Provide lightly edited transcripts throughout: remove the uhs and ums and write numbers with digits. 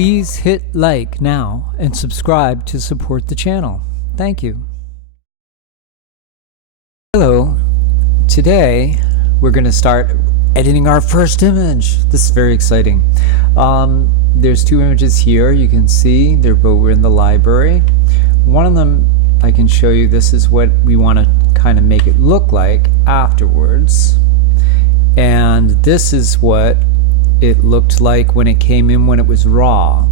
Please hit like now and subscribe to support the channel. Thank you. Hello. Today we're going to start editing our first image. This is very exciting. There's two images here. You can see they're both in the library. One of them I can show you. This is what we want to kind of make it look like afterwards. And this is what it looked like when it came in, when it was raw.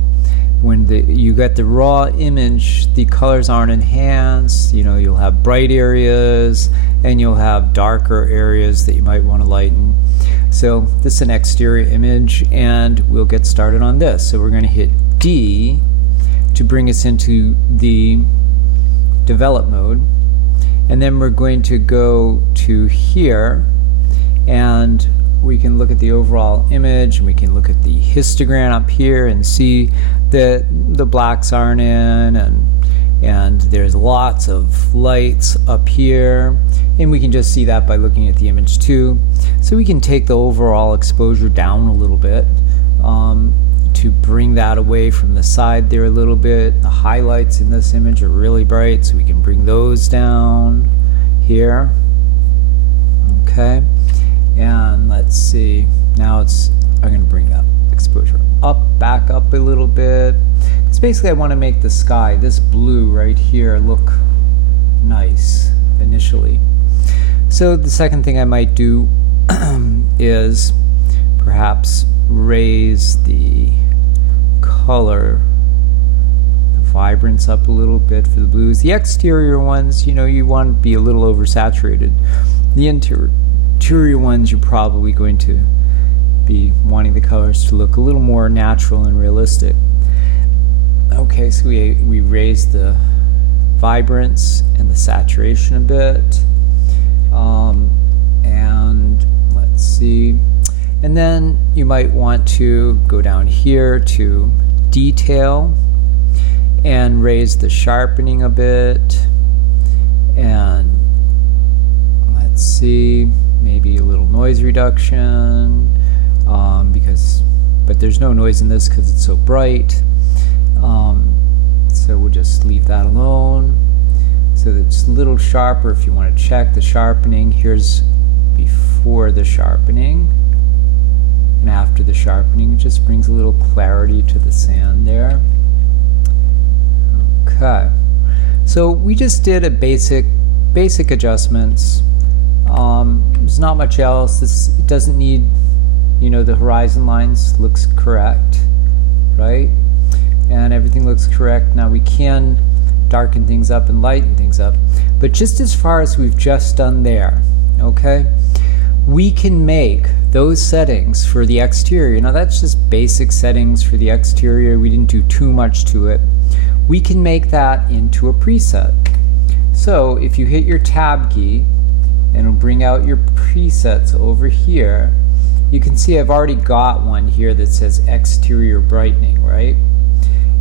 When you get the raw image, the colors aren't enhanced. You know, you'll have bright areas and you'll have darker areas that you might want to lighten. So this is an exterior image, and we'll get started on this. So we're going to hit D to bring us into the develop mode, and then we're going to go to here, and we can look at the overall image, and we can look at the histogram up here and see that the blacks aren't in, and there's lots of lights up here, and we can just see that by looking at the image too. So we can take the overall exposure down a little bit to bring that away from the side there a little bit. The highlights in this image are really bright, so we can bring those down here. Okay, and let's see, now I'm going to bring that exposure back up a little bit. Because basically I want to make the sky, this blue right here, look nice initially. So the second thing I might do is perhaps raise the color, the vibrance up a little bit for the blues. The exterior ones, you know, you want to be a little oversaturated. The interior ones, you're probably going to be wanting the colors to look a little more natural and realistic. Okay, so we raised the vibrance and the saturation a bit, and let's see, and then you might want to go down here to detail and raise the sharpening a bit, and let's see, maybe a little noise reduction, but there's no noise in this because it's so bright. So we'll just leave that alone. So it's a little sharper if you want to check the sharpening. Here's before the sharpening, and after the sharpening. It just brings a little clarity to the sand there. Okay, so we just did a basic adjustments. There's not much else. It doesn't need, you know, the horizon lines looks correct, right? And everything looks correct. Now we can darken things up and lighten things up, but just as far as we've just done there, okay, we can make those settings for the exterior. Now that's just basic settings for the exterior. We didn't do too much to it. We can make that into a preset. So if you hit your tab key, and it'll bring out your presets over here, you can see I've already got one here that says exterior brightening, right?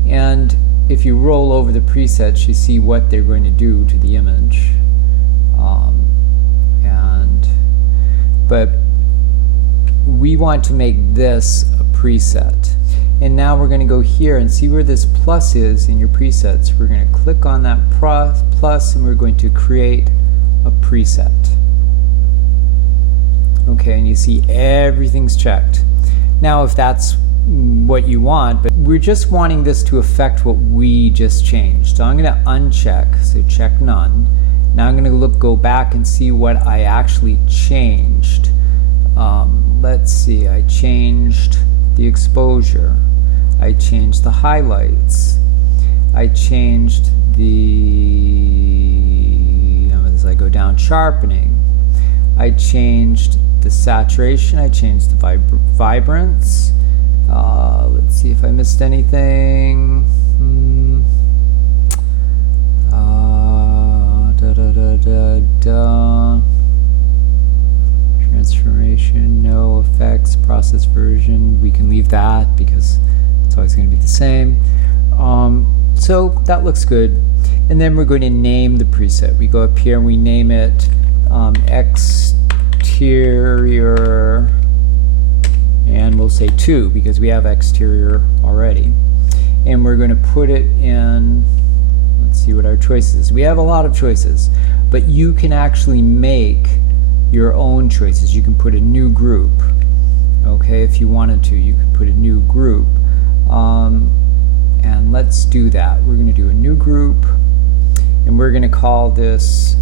And if you roll over the presets, you see what they're going to do to the image. But we want to make this a preset. And now we're going to go here and see where this plus is in your presets. We're going to click on that plus, and we're going to create a preset. Okay, and you see everything's checked. Now if that's what you want, but we're just wanting this to affect what we just changed. So I'm going to uncheck, so check none. Now I'm going to go back and see what I actually changed. Let's see, I changed the exposure. I changed the highlights. I changed as I go down, sharpening. I changed the saturation. I changed the vibrance. Let's see if I missed anything. Transformation, no effects, process version. We can leave that because it's always going to be the same. So that looks good. And then we're going to name the preset. We go up here and we name it exterior, and we'll say 2 because we have exterior already. and we're going to put it in, let's see what our choice is. We have a lot of choices, but you can actually make your own choices. You can put a new group, okay, if you wanted to. You could put a new group, and let's do that. We're going to do a new group, and we're going to call this,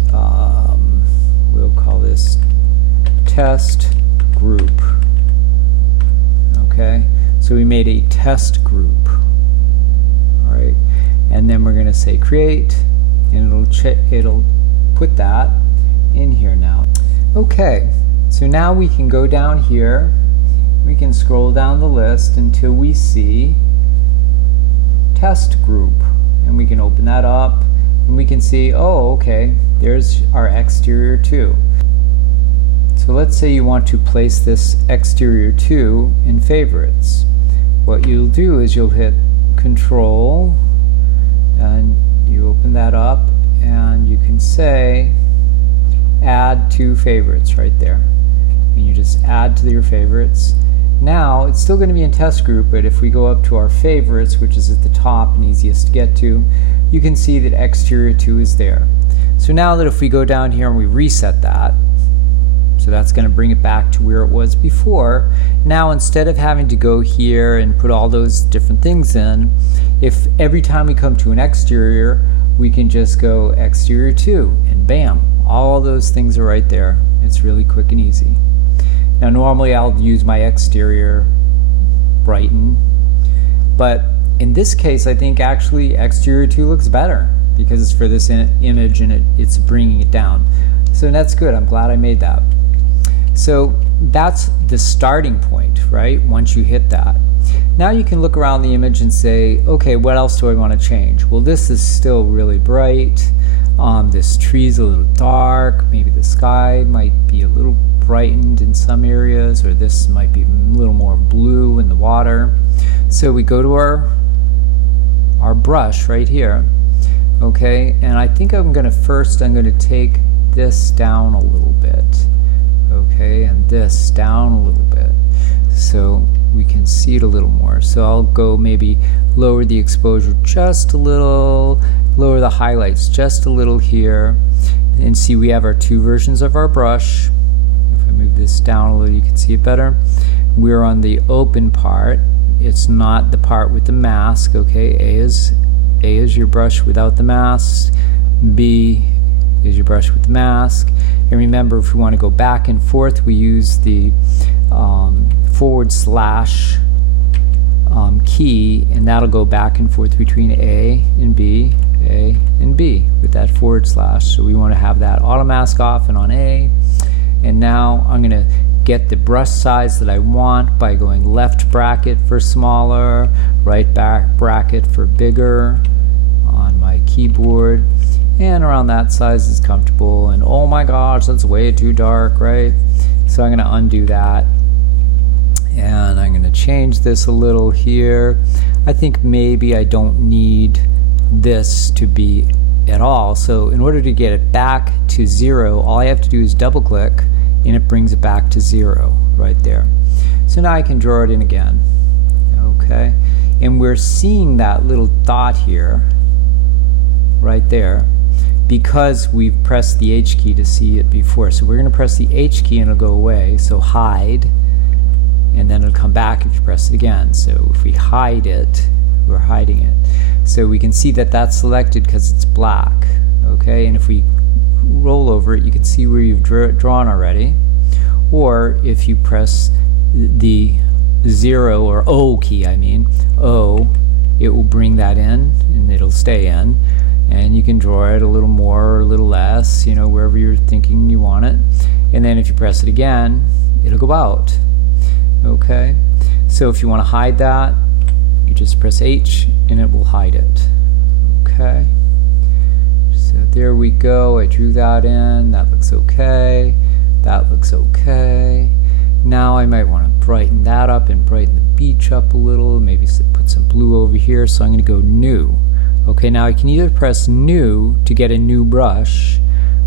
we'll call this test group. Okay, so we made a test group. All right, and then we're going to say create, and it'll put that in here now. Okay, so now we can go down here. We can scroll down the list until we see test group, and we can open that up, and we can see, oh, okay, there's our exterior 2. So let's say you want to place this exterior 2 in favorites. What you'll do is you'll hit Control, and you open that up, and you can say add to favorites right there, and you just add to your favorites. Now it's still going to be in test group, but if we go up to our favorites, which is at the top and easiest to get to, you can see that exterior 2 is there. So now that if we go down here and we reset that, so that's going to bring it back to where it was before. Now instead of having to go here and put all those different things in, if every time we come to an exterior, we can just go exterior 2, and bam, all those things are right there. It's really quick and easy. Now normally I'll use my exterior brighten, but in this case I think actually exterior 2 looks better because it's for this image and it's bringing it down. So that's good. I'm glad I made that. So that's the starting point, right? Once you hit that. Now you can look around the image and say, okay, what else do I want to change? Well, this is still really bright. This tree's a little dark. Maybe the sky might be a little brightened in some areas, or this might be a little more blue in the water. So we go to our brush right here, okay, and I think I'm going to take this down a little bit, okay, and this down a little bit so we can see it a little more. So I'll go maybe lower the exposure just a little, lower the highlights just a little here, and see we have our 2 versions of our brush. If I move this down a little, you can see it better. We're on the open part. It's not the part with the mask, okay? A is your brush without the mask. B is your brush with the mask. And remember, if we want to go back and forth, we use the / key, and that'll go back and forth between A and B with that /. So we want to have that auto mask off and on A. And now I'm going to get the brush size that I want by going left bracket for smaller, right back bracket for bigger on my keyboard, and around that size is comfortable. And oh my gosh, that's way too dark, right? So I'm going to undo that, and I'm going to change this a little here. I think maybe I don't need this to be at all, so in order to get it back to 0, all I have to do is double click and it brings it back to 0 right there. So now I can draw it in again, okay, and we're seeing that little dot here right there because we've pressed the H key to see it before. So we're going to press the H key and it'll go away, so hide, and then it'll come back if you press it again. So if we hide it, we're hiding it. So we can see that that's selected because it's black, okay, and if we roll over it, you can see where you've drawn already. Or if you press the 0 or O key, O, it will bring that in and it'll stay in, and you can draw it a little more or a little less, wherever you're thinking you want it. And then if you press it again, it'll go out, okay. So if you want to hide that, you just press H and it will hide it, okay. So there we go. I drew that in. That looks okay. That looks okay. Now I might want to brighten that up and brighten the beach up a little. Maybe put some blue over here. So I'm going to go new. Okay, now I can either press new to get a new brush,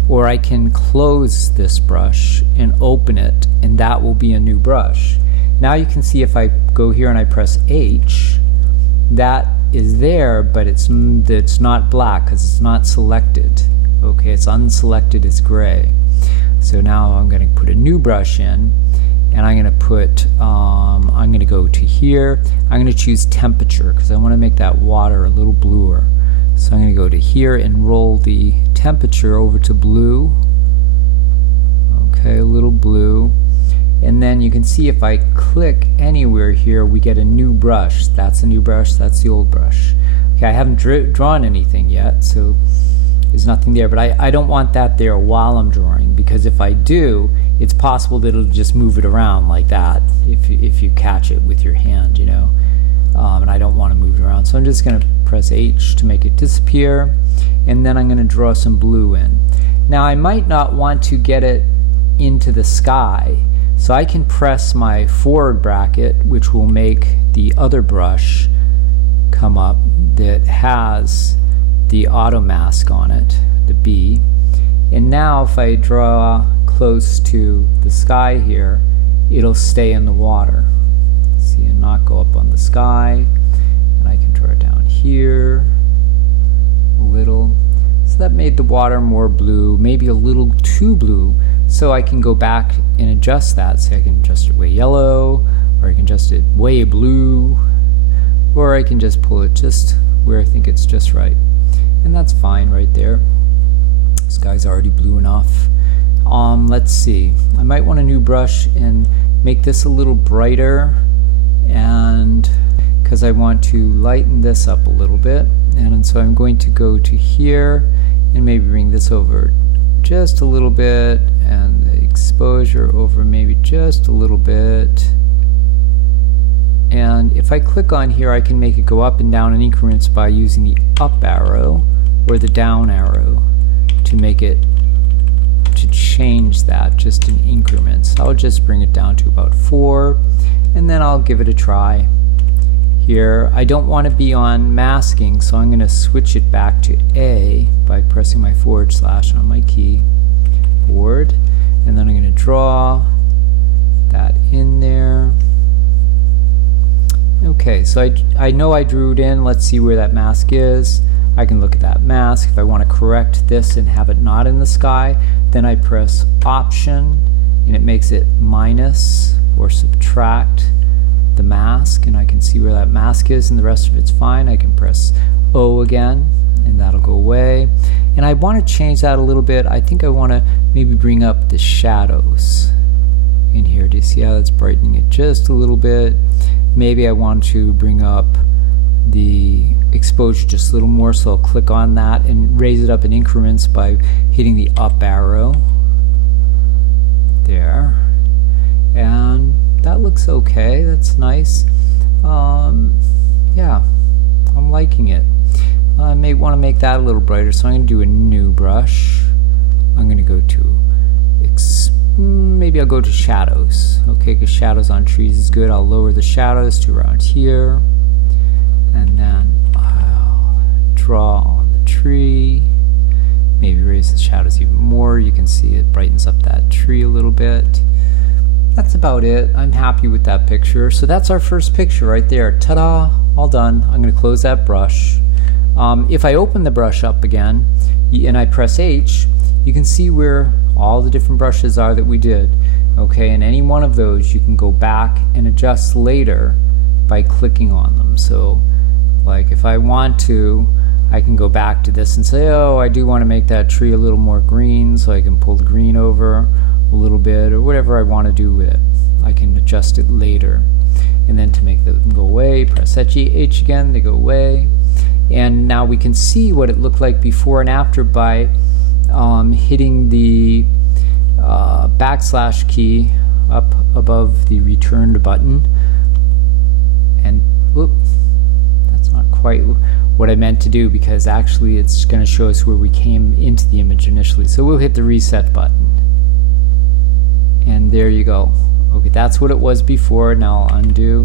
or I can close this brush and open it, and that will be a new brush. Now you can see if I go here and I press H, that is there, but it's not black because it's not selected. Okay, it's unselected, it's gray. So now I'm going to put a new brush in, and I'm going to put, I'm going to go to here. I'm going to choose temperature because I want to make that water a little bluer. So I'm going to go to here and roll the temperature over to blue. Okay, a little blue. And then you can see if I click anywhere here, we get a new brush. That's a new brush, that's the old brush. Okay, I haven't drawn anything yet, so there's nothing there, but I don't want that there while I'm drawing, because if I do, it's possible that it'll just move it around like that if you catch it with your hand, you know. And I don't want to move it around. So I'm just going to press H to make it disappear, and then I'm going to draw some blue in. Now I might not want to get it into the sky, so I can press my forward bracket, which will make the other brush come up that has the auto mask on it, the B. And now if I draw close to the sky here, it'll stay in the water. See, and not go up on the sky. And I can draw it down here a little. So that made the water more blue, maybe a little too blue. So I can go back and adjust that. So I can adjust it way yellow, or I can adjust it way blue, or I can just pull it just where I think it's just right. And that's fine right there. This guy's already blue enough. Let's see. I might want a new brush and make this a little brighter, and because I want to lighten this up a little bit. And so I'm going to go to here and maybe bring this over just a little bit, and the exposure over maybe just a little bit. And if I click on here, I can make it go up and down in increments by using the up arrow or the down arrow to make it, to change that just in increments. I'll just bring it down to about 4, and then I'll give it a try. Here, I don't want to be on masking, so I'm going to switch it back to A by pressing my / on my keyboard, and then I'm going to draw that in there. Okay, so I know I drew it in. Let's see where that mask is. I can look at that mask. If I want to correct this and have it not in the sky, then I press Option, and it makes it minus or subtract the mask, and I can see where that mask is, and the rest of it's fine. I can press O again, and that'll go away. And I want to change that a little bit. I think I want to maybe bring up the shadows in here. Do you see how that's brightening it just a little bit? Maybe I want to bring up the exposure just a little more, so I'll click on that and raise it up in increments by hitting the up arrow there. And that looks okay. That's nice. Yeah, I'm liking it. I may want to make that a little brighter, so I'm going to do a new brush. I'm going to go to maybe I'll go to shadows, okay, because shadows on trees is good. I'll lower the shadows to around here, and then I'll draw on the tree, maybe raise the shadows even more. You can see it brightens up that tree a little bit. That's about it. I'm happy with that picture. So that's our first picture right there. Ta-da! All done. I'm going to close that brush. If I open the brush up again and I press H, you can see where all the different brushes are that we did. Okay, and any one of those you can go back and adjust later by clicking on them. So like if I want to, I can go back to this and say, oh, I do want to make that tree a little more green, so I can pull the green over a little bit, or whatever I want to do with it. I can adjust it later. And then to make them go away, press H again, they go away. And now we can see what it looked like before and after by hitting the / key up above the returned button. And whoop, that's not quite what I meant to do, because actually it's going to show us where we came into the image initially. So we'll hit the reset button. And there you go. Okay, that's what it was before. Now I'll undo,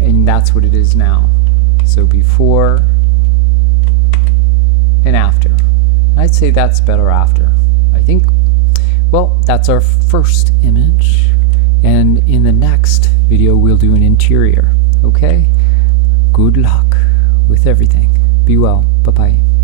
and that's what it is now. So before and after. I'd say that's better after, I think. Well, that's our first image, and in the next video we'll do an interior. Okay? Good luck with with everything. Be well. Bye-bye.